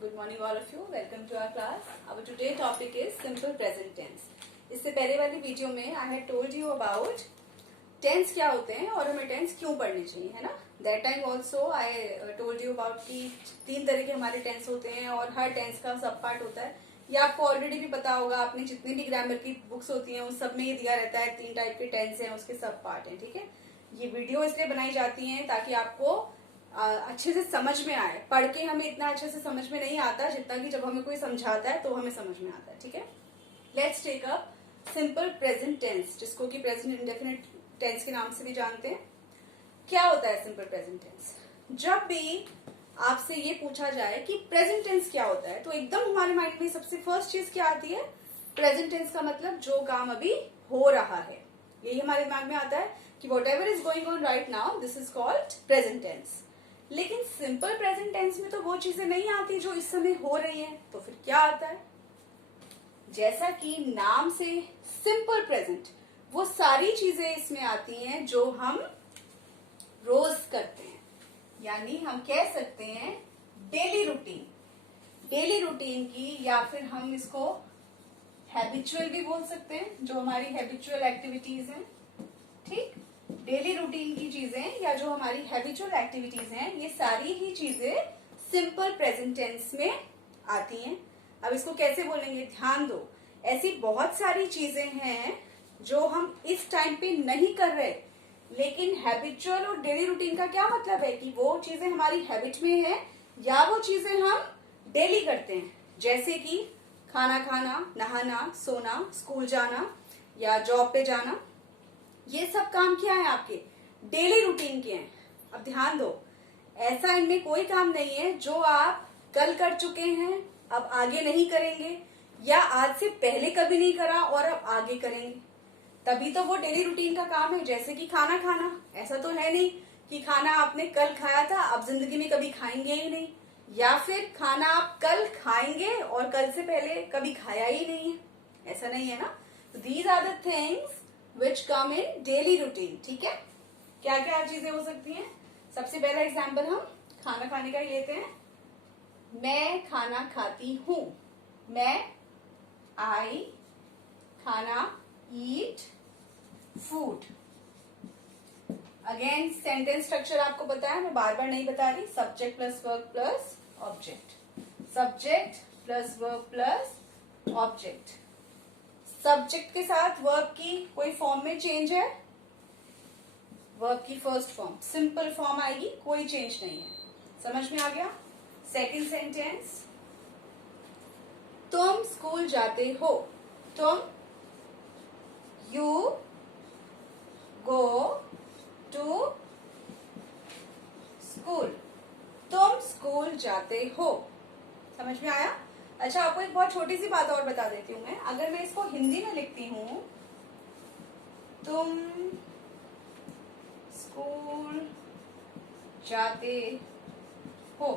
Good morning all of you. Welcome to our class. Our today topic is simple present tense. इससे पहले वाली video में I had told you about tense क्या होते हैं और हमें टेंस क्यों पढ़ने चाहिए, है ना. That time also I told you about कि 3 तरह के हमारे टेंस होते हैं और हर टेंस का सब पार्ट होता है. ये आपको ऑलरेडी भी पता होगा, आपने जितनी भी ग्रामर की बुक्स होती हैं उस सब में ये दिया रहता है 3 टाइप के टेंस हैं, उसके सब पार्ट हैं. ठीक है, ये वीडियो इसलिए बनाई जाती है ताकि आपको अच्छे से समझ में आए. पढ़ के हमें इतना अच्छे से समझ में नहीं आता जितना कि जब हमें कोई समझाता है तो हमें समझ में आता है. ठीक है, let's take up simple present tense, जिसको कि प्रेजेंट इंडेफिनिट टेंस के नाम से भी जानते हैं. क्या होता है सिंपल प्रेजेंट टेंस? जब भी आपसे ये पूछा जाए कि प्रेजेंट टेंस क्या होता है तो एकदम हमारे माइंड में सबसे फर्स्ट चीज क्या आती है? प्रेजेंट टेंस का मतलब जो काम अभी हो रहा है. यही हमारे दिमाग में आता है कि whatever is going on right now, this is called present tense. लेकिन सिंपल प्रेजेंट टेंस में तो वो चीजें नहीं आती जो इस समय हो रही हैं. तो फिर क्या आता है? जैसा कि नाम से सिंपल प्रेजेंट, वो सारी चीजें इसमें आती हैं जो हम रोज करते हैं. यानी हम कह सकते हैं डेली रूटीन. डेली रूटीन की, या फिर हम इसको हैबिचुअल भी बोल सकते हैं, जो हमारी हैबिचुअल एक्टिविटीज हैं. ठीक, डेली रूटीन की चीजें या जो हमारी हैबिचुअल एक्टिविटीज हैं, ये सारी ही चीजें सिंपल प्रेजेंट टेंस में आती हैं. अब इसको कैसे बोलेंगे, ध्यान दो. ऐसी बहुत सारी चीजें हैं जो हम इस टाइम पे नहीं कर रहे, लेकिन हैबिचुअल और डेली रूटीन का क्या मतलब है कि वो चीजें हमारी हैबिट में है या वो चीजें हम डेली करते हैं. जैसे कि खाना खाना, नहाना, सोना, स्कूल जाना या जॉब पे जाना. ये सब काम क्या है? आपके डेली रूटीन के हैं. अब ध्यान दो, ऐसा इनमें कोई काम नहीं है जो आप कल कर चुके हैं अब आगे नहीं करेंगे, या आज से पहले कभी नहीं करा और अब आगे करेंगे. तभी तो वो डेली रूटीन का काम है. जैसे कि खाना खाना, ऐसा तो है नहीं कि खाना आपने कल खाया था अब जिंदगी में कभी खाएंगे ही नहीं, या फिर खाना आप कल खाएंगे और कल से पहले कभी खाया ही नहीं है. ऐसा नहीं है ना. These are the things which come in daily routine. ठीक है, क्या क्या चीजें हो सकती हैं? सबसे पहला एग्जाम्पल हम खाना खाने का ही लेते हैं. मैं खाना खाती हूं. मैं, आई, खाना, ईट, फूड. अगेन सेंटेंस स्ट्रक्चर आपको पता है, मैं बार बार नहीं बता रही. Subject plus verb plus object. Subject plus verb plus object. Subject के साथ वर्ब की कोई फॉर्म में चेंज है? वर्ब की फर्स्ट फॉर्म सिंपल फॉर्म आएगी, कोई चेंज नहीं है. समझ में आ गया? सेकंड सेंटेंस, तुम स्कूल जाते हो. तुम, यू गो टू स्कूल. तुम स्कूल जाते हो. समझ में आया? अच्छा, आपको एक बहुत छोटी सी बात और बता देती हूँ मैं. अगर मैं इसको हिंदी में लिखती हूँ, तुम स्कूल जाते हो,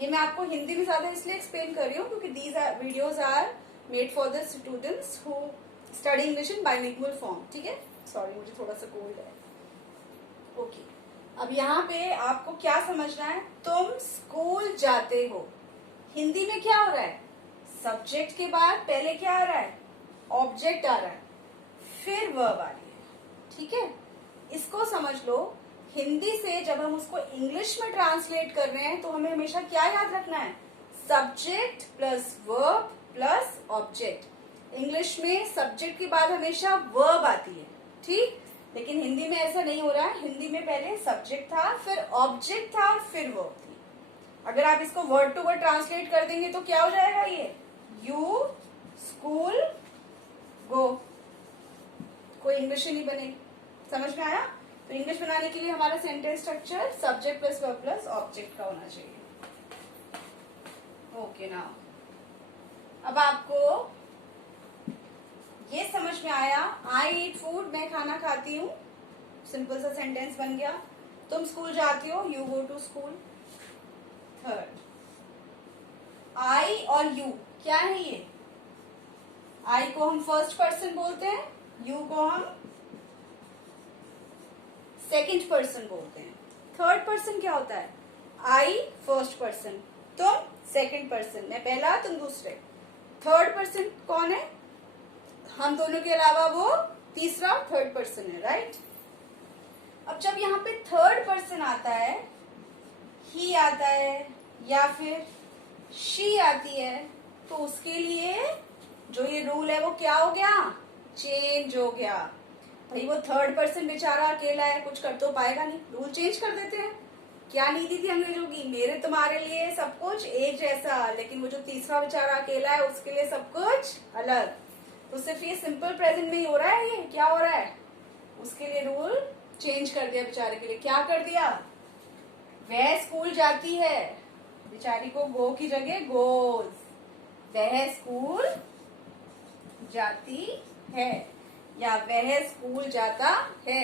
ये मैं आपको हिंदी में ज्यादा इसलिए एक्सप्लेन कर रही हूँ क्योंकि these videos are made for the students who study English in bilingual form. ठीक है, सॉरी मुझे थोड़ा सा कोल्ड है. ओके, अब यहाँ पे आपको क्या समझना है? तुम स्कूल जाते हो. हिंदी में क्या हो रहा है? सब्जेक्ट के बाद पहले क्या आ रहा है? ऑब्जेक्ट आ रहा है, फिर वर्ब आ रही है. ठीक है, इसको समझ लो. हिंदी से जब हम उसको इंग्लिश में ट्रांसलेट कर रहे हैं तो हमें हमेशा क्या याद रखना है? Subject plus verb plus object. English में सब्जेक्ट के बाद हमेशा वर्ब आती है. ठीक, लेकिन हिंदी में ऐसा नहीं हो रहा है. हिंदी में पहले सब्जेक्ट था, फिर ऑब्जेक्ट था, फिर वर्ब थी. अगर आप इसको वर्ड टू वर्ड ट्रांसलेट कर देंगे तो क्या हो जाएगा? ये यू स्कूल गो. कोई इंग्लिश ही नहीं बनेगी. समझ में आया? तो इंग्लिश बनाने के लिए हमारा sentence structure subject plus verb plus object का होना चाहिए. ओके, नाउ अब आपको ये समझ में आया. आई ईट फूड, मैं खाना खाती हूँ. सिंपल सा सेंटेंस बन गया. तुम स्कूल जाती हो, you go to school. Third, I और यू क्या है? ये आई को हम फर्स्ट पर्सन बोलते हैं, यू को हम सेकंड पर्सन बोलते हैं. थर्ड पर्सन क्या होता है? आई फर्स्ट पर्सन, तुम सेकंड पर्सन, मैं पहला तुम दूसरे। थर्ड पर्सन कौन है? हम दोनों के अलावा वो तीसरा थर्ड पर्सन है, राइट। अब जब यहाँ पे थर्ड पर्सन आता है, ही आता है या फिर शी आती है, तो उसके लिए जो ये रूल है वो क्या हो गया? चेंज हो गया। भाई वो थर्ड पर्सन बेचारा अकेला है, कुछ कर तो पाएगा नहीं, रूल चेंज कर देते हैं। क्या नीति थी अंग्रेजों की? मेरे तुम्हारे लिए सब कुछ एक जैसा, लेकिन वो जो तीसरा बेचारा अकेला है उसके लिए सब कुछ अलग। तो सिर्फ ये सिंपल प्रेजेंट में ही हो रहा है। ये क्या हो रहा है? उसके लिए रूल चेंज कर दिया बेचारे के लिए। क्या कर दिया? वह स्कूल जाती है, बेचारी को गो की जगह गोज। वह स्कूल जाती है या वह स्कूल जाता है।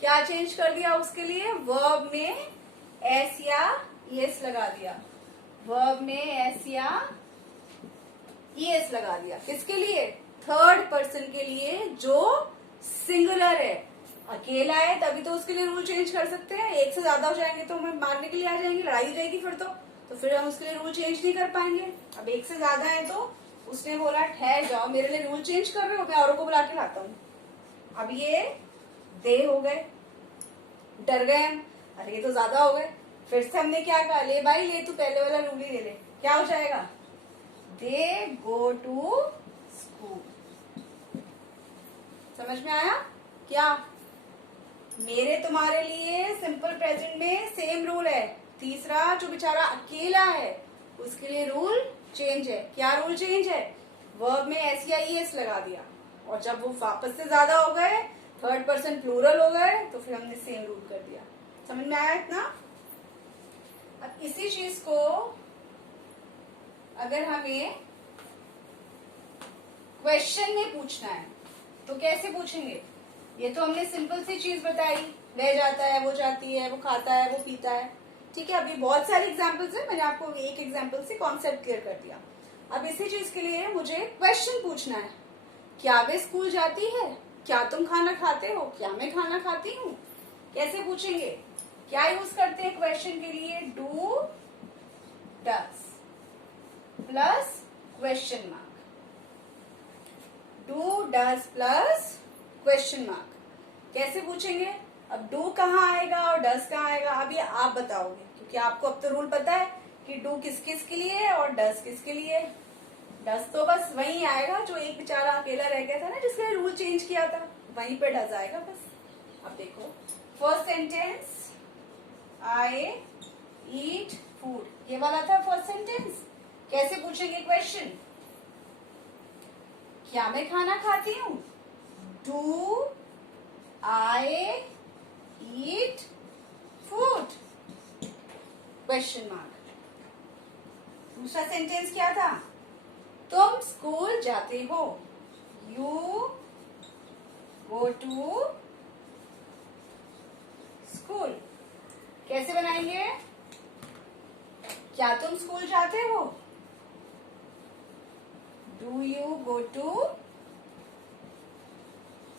क्या चेंज कर दिया उसके लिए? वर्ब में एस या ईएस लगा दिया। वर्ब में एस या ईएस लगा दिया। किसके लिए? थर्ड पर्सन के लिए जो सिंगुलर है, अकेला है, तभी तो उसके लिए रूल चेंज कर सकते हैं। एक से ज्यादा हो जाएंगे तो हमें मारने के लिए आ जाएंगे, लड़ाई हो जाएगी फिर हम उसके लिए रूल चेंज नहीं कर पाएंगे। अब एक से ज्यादा है तो उसने बोला ठहर जाओ, मेरे लिए रूल चेंज कर रहे हो, मैं औरों को बुला के लाता हूँ। अब ये दे हो गए, डर गए हम, अरे ये तो ज्यादा हो गए। फिर से हमने क्या कहा? ले भाई ले, तू पहले वाला रूल ही ले ले। क्या हो जाएगा? दे गो टू स्कूल। समझ में आया क्या? मेरे तुम्हारे लिए सिंपल प्रेजेंट में सेम रूल है। तीसरा जो बेचारा अकेला है उसके लिए रूल चेंज है। क्या रूल चेंज है? वर्ब में एस या ईएस लगा दिया, और जब वो वापस से ज्यादा हो गए, थर्ड पर्सन प्लूरल हो गए, तो फिर हमने सेम रूल कर दिया। समझ में आया इतना? अब इसी चीज को अगर हमें क्वेश्चन में पूछना है तो कैसे पूछेंगे? ये तो हमने सिंपल सी चीज बताई, वह जाता है, वो जाती है, वो खाता है, वो पीता है। ठीक है, अभी बहुत सारे एग्जाम्पल्स हैं, मैंने आपको एक एग्जाम्पल से कॉन्सेप्ट क्लियर कर दिया। अब इसी चीज के लिए मुझे क्वेश्चन पूछना है। क्या वे स्कूल जाती है? क्या तुम खाना खाते हो? क्या मैं खाना खाती हूँ? कैसे पूछेंगे? क्या यूज करते हैं क्वेश्चन के लिए? Do does plus question mark. Do does plus question mark. कैसे पूछेंगे? अब डू कहाँ आएगा और डस कहाँ आएगा, अब ये आप बताओगे, क्योंकि आपको अब तो रूल पता है कि डू किस किस के लिए है और डस किसके लिए है। डस तो बस वही आएगा जो एक बेचारा अकेला रह गया था ना, जिसने रूल चेंज किया था, वहीं पे डस आएगा बस। अब देखो फर्स्ट सेंटेंस, आई ईट फूड, ये वाला था फर्स्ट सेंटेंस। कैसे पूछेंगे क्वेश्चन? क्या मैं खाना खाती हूँ? Do I eat food? Question mark. दूसरा सेंटेंस क्या था? तुम स्कूल जाते हो, यू गो टू स्कूल। कैसे बनाएंगे? क्या तुम स्कूल जाते हो? Do you go to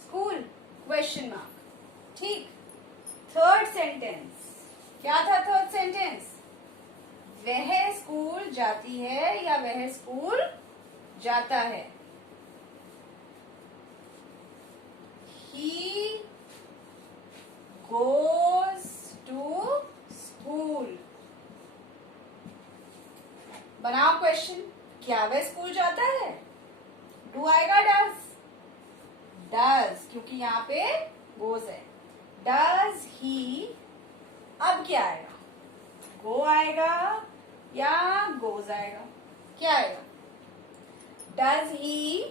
school? Question mark. ठीक। थर्ड सेंटेंस क्या था? थर्ड सेंटेंस, वह स्कूल जाती है या वह स्कूल जाता है। He goes to school। बनाओ क्वेश्चन। क्या वह स्कूल जाता है? डू आएगा डज? डज, क्योंकि यहाँ पे गोज है। डज ही, अब क्या आएगा? गो आएगा या गोज आएगा? क्या आएगा? Does he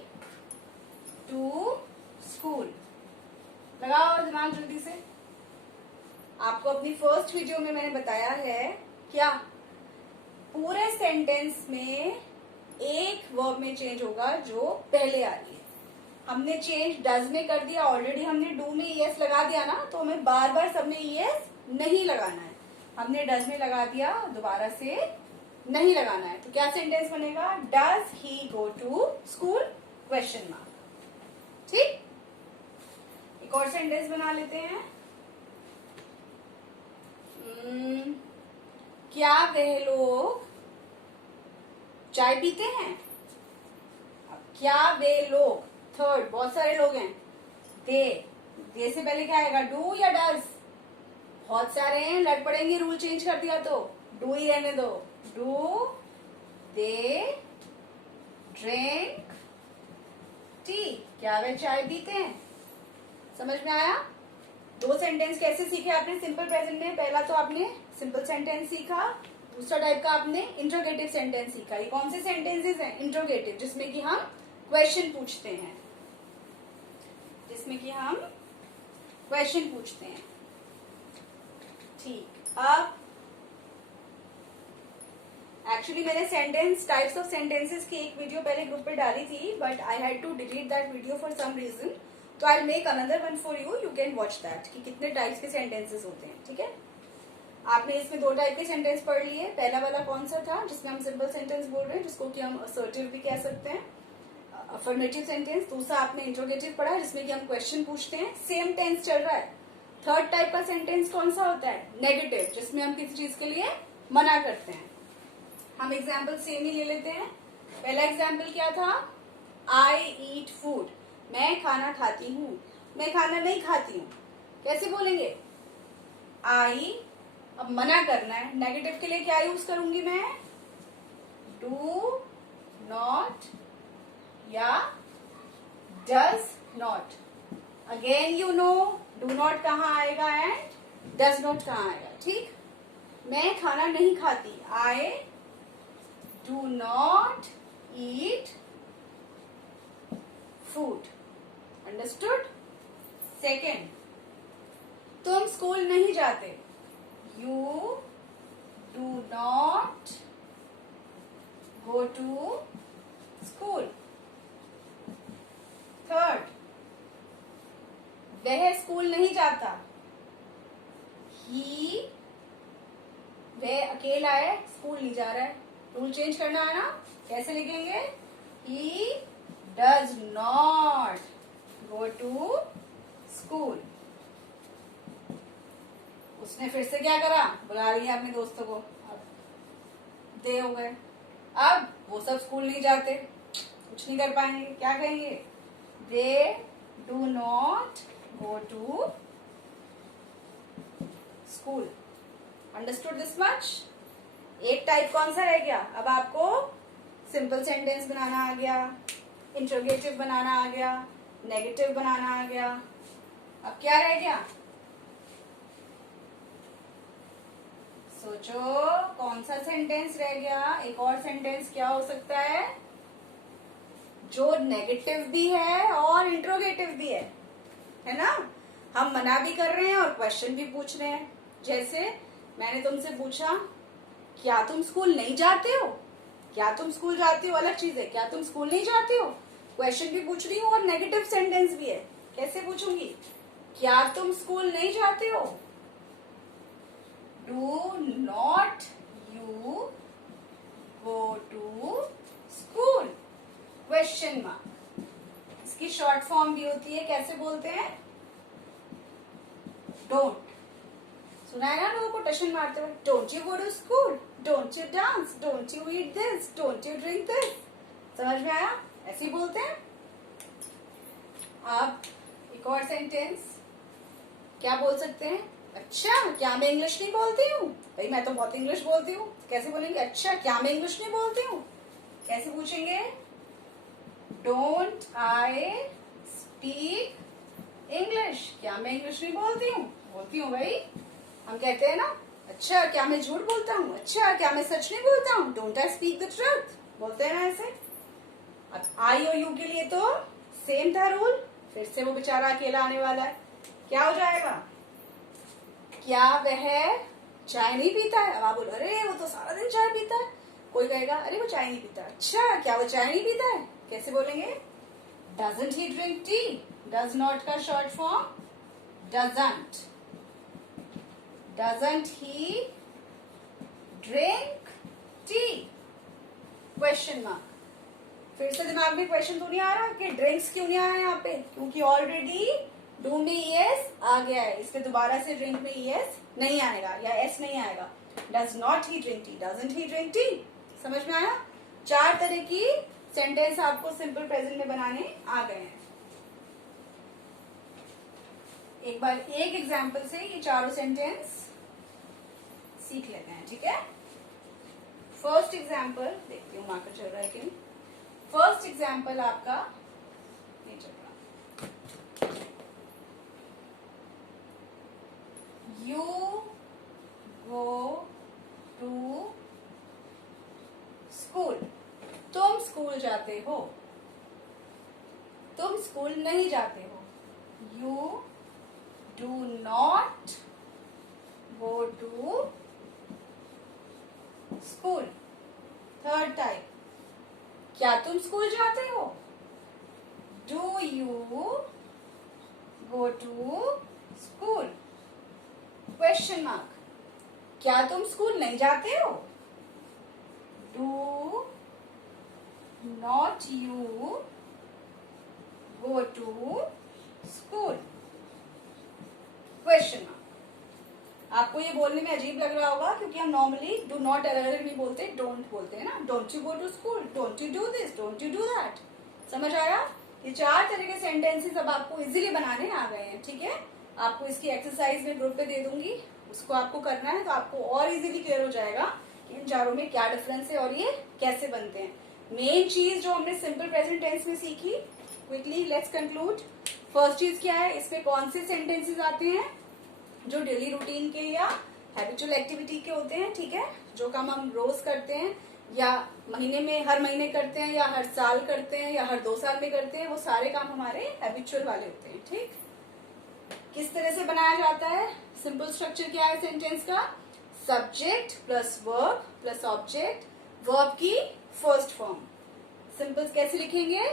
to school. लगाओ दिमाग जल्दी से। आपको अपनी फर्स्ट वीडियो में मैंने बताया है क्या, पूरे सेंटेंस में एक वर्ब में चेंज होगा जो पहले आ रही है। हमने चेंज डज में कर दिया, ऑलरेडी हमने डू में ईएस लगा दिया ना, तो हमें बार बार सब में ईएस नहीं लगाना है। हमने डज में लगा दिया, दोबारा से नहीं लगाना है। तो क्या सेंटेंस बनेगा? Does he go to school? Question mark. ठीक। एक और सेंटेंस बना लेते हैं। क्या वह लोग चाय पीते हैं। अब क्या वे लोग, थर्ड, बहुत सारे लोग हैं, दे से पहले क्या आएगा, डू या डज? बहुत सारे हैं, लड़ पड़ेंगे रूल चेंज कर दिया तो, डू ही रहने दो। डू दे ड्रिंक टी, क्या वे चाय पीते हैं? समझ में आया? दो सेंटेंस कैसे सीखे आपने सिंपल प्रेजेंट में? पहला तो आपने सिंपल सेंटेंस सीखा, दूसरा टाइप का आपने इंट्रोगेटिव सेंटेंस सीखा। ये कौन से सेंटेंसेस हैं? इंट्रोगेटिव, जिसमें कि हम क्वेश्चन पूछते हैं, जिसमें कि हम क्वेश्चन पूछते हैं। ठीक, अब एक्चुअली मैंने सेंटेंस, टाइप्स ऑफ सेंटेंसेस की एक वीडियो पहले ग्रुप पे डाली थी, but I had to delete that video for some reason, तो I make another one for you, you can watch that कि कितने टाइप्स के सेंटेंसेस होते हैं। ठीक है, आपने इसमें दो टाइप के सेंटेंस पढ़ लिए। पहला वाला कौन सा था, जिसमें हम सिंपल सेंटेंस बोल रहे हैं, जिसको कि हम असर्टिव भी कह सकते हैं, अफर्मेटिव सेंटेंस। दूसरा आपने इंट्रोगेटिव पढ़ा, जिसमें कि हम क्वेश्चन पूछते हैं, सेम टेंस चल रहा है। थर्ड टाइप का सेंटेंस कौन सा होता है? नेगेटिव, जिसमें हम किसी चीज के लिए मना करते हैं। हम एग्जाम्पल सेम ही ले लेते हैं। पहला एग्जाम्पल क्या था? आई ईट फूड, मैं खाना खाती हूँ। मैं खाना नहीं खाती हूँ, कैसे बोलेंगे? आई, अब मना करना है, नेगेटिव के लिए क्या यूज करूंगी मैं? डू नॉट या does not. Again you know, do not कहाँ आएगा एंड डज नॉट कहाँ आएगा। ठीक, मैं खाना नहीं खाती, I do not eat food. Understood? Second, तुम स्कूल नहीं जाते, you do not go to school. Third, वह स्कूल नहीं जाता, ही, वह अकेला है, स्कूल नहीं जा रहा है। रूल चेंज करना है ना, कैसे लिखेंगे? He does not go to school. उसने फिर से क्या करा? बुला लिया अपने दोस्तों को, अब दे हो गए। अब वो सब स्कूल नहीं जाते, कुछ नहीं कर पाएंगे, क्या कहेंगे? They do not go to school. Understood this much? एक टाइप कौन सा रह गया? अब आपको सिंपल सेंटेंस बनाना आ गया, इंट्रोगेटिव बनाना आ गया, नेगेटिव बनाना आ गया। अब क्या रह गया? सोचो, कौन सा सेंटेंस रह गया? एक और सेंटेंस क्या हो सकता है जो नेगेटिव भी है और इंट्रोगेटिव भी है ना? हम मना भी कर रहे हैं और क्वेश्चन भी पूछ रहे हैं। जैसे मैंने तुमसे पूछा, क्या तुम स्कूल नहीं जाते हो? क्या तुम स्कूल जाते हो अलग चीज है, क्या तुम स्कूल नहीं जाते हो? क्वेश्चन भी पूछ रही हूँ और नेगेटिव सेंटेंस भी है। कैसे पूछूंगी? क्या तुम स्कूल नहीं जाते हो? Do not you go to school? Question mark. इसकी शॉर्ट फॉर्म भी होती है, कैसे बोलते हैं? डोंट। सुना है ना लोगों को टशन मारते हुए? Don't you go to school, don't you dance, don't you eat this, don't you drink this. समझ में आया? ऐसे ही बोलते हैं। अब एक और सेंटेंस क्या बोल सकते हैं? अच्छा, क्या मैं इंग्लिश नहीं बोलती हूँ? भाई मैं तो बहुत इंग्लिश बोलती हूँ। कैसे बोलेंगे? अच्छा, क्या मैं इंग्लिश नहीं बोलती हूँ? कैसे पूछेंगे? Don't I speak English? क्या मैं इंग्लिश नहीं बोलती हूँ? बोलती हूँ भाई। हम कहते हैं ना, अच्छा क्या मैं झूठ बोलता हूँ? अच्छा क्या मैं सच नहीं बोलता हूँ? Don't I speak the truth? बोलते हैं ना ऐसे। अब आई और यू के लिए तो सेम था रूल, फिर से वो बेचारा अकेला आने वाला है। क्या हो जाएगा? क्या वह चाय नहीं पीता है? अब आप बोलो, अरे वो तो सारा दिन चाय पीता है। कोई कहेगा, अरे वो चाय नहीं पीता। अच्छा, क्या वो चाय नहीं पीता है? कैसे बोलेंगे? Doesn't he drink tea? Does not का short form doesn't. Doesn't he drink tea? Question mark. फिर से दिमाग में क्वेश्चन तो नहीं आ रहा कि ड्रिंक्स क्यों नहीं आया यहाँ पे? क्योंकि ऑलरेडी डू में ईएस आ गया है, इस पे दोबारा से ड्रिंक में ईएस नहीं आएगा या एस नहीं आएगा। Does not he drink T, doesn't he drink T. समझ में आया? 4 तरह की सेंटेंस आपको सिंपल प्रेजेंट में बनाने आ गए हैं। एक बार एक एग्जाम्पल से ये चारों सेंटेंस सीख लेते हैं, ठीक है। फर्स्ट एग्जाम्पल देखती हूँ मार्कर चल रहा है कि नहीं। फर्स्ट एग्जाम्पल आपका नहीं चल रहा। You go to school. तुम स्कूल जाते हो। तुम स्कूल नहीं जाते हो। You do not go to school. Third type, क्या तुम स्कूल जाते हो? Do you go to school? Question mark, क्या तुम स्कूल नहीं जाते हो? Do not you go to school? Question mark. आपको ये बोलने में अजीब लग रहा होगा क्योंकि हम नॉर्मली डू नॉट अलग नहीं बोलते, डोंट बोलते हैं ना। Don't you go to school, don't you do this, don't you do that. समझ आया? ये 4 तरह के सेंटेंसेस अब आपको इजीली बनाने आ गए हैं, ठीक है। आपको इसकी एक्सरसाइज में ग्रुप पे दे दूंगी, उसको आपको करना है तो आपको और इजीली क्लियर हो जाएगा कि इन चारों में क्या डिफरेंस है और ये कैसे बनते हैं। मेन चीज जो हमने सिंपल प्रेजेंट टेंस में सीखी, क्विकली लेट्स कंक्लूड। फर्स्ट चीज क्या है, इसमें कौन से सेंटेंसेस आते हैं जो डेली रूटीन के या हैबिचुअल एक्टिविटी के होते हैं, ठीक है। जो काम हम रोज करते हैं या महीने में हर महीने करते हैं या हर साल करते हैं या हर 2 साल में करते हैं, वो सारे काम हमारे हैबिचुअल वाले होते हैं, ठीक। किस तरह से बनाया जाता है? सिंपल स्ट्रक्चर क्या है सेंटेंस का? Subject plus verb plus object, verb की फर्स्ट फॉर्म। सिंपल कैसे लिखेंगे?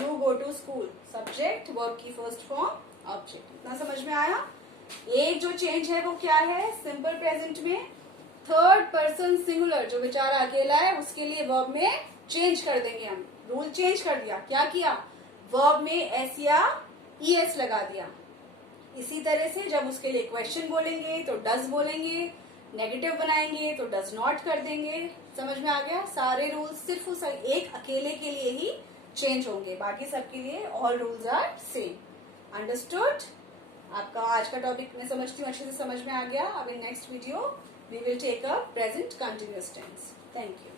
You go to school, subject, verb की फर्स्ट फॉर्म, ऑब्जेक्ट। इतना समझ में आया? एक जो चेंज है वो क्या है, सिंपल प्रेजेंट में थर्ड पर्सन सिंगुलर जो बेचारा अकेला है उसके लिए वर्ब में चेंज कर देंगे हम। रूल चेंज कर दिया। क्या किया? वर्ब में एस या ईएस लगा दिया। इसी तरह से जब उसके लिए क्वेश्चन बोलेंगे तो डज बोलेंगे, नेगेटिव बनाएंगे तो डज नॉट कर देंगे। समझ में आ गया? सारे रूल्स सिर्फ उस एक अकेले के लिए ही चेंज होंगे, बाकी सबके लिए all rules are same. Understood? आपका आज का टॉपिक मैं समझती हूँ अच्छे से समझ में आ गया। अब in next video we will take a present continuous tense. Thank you.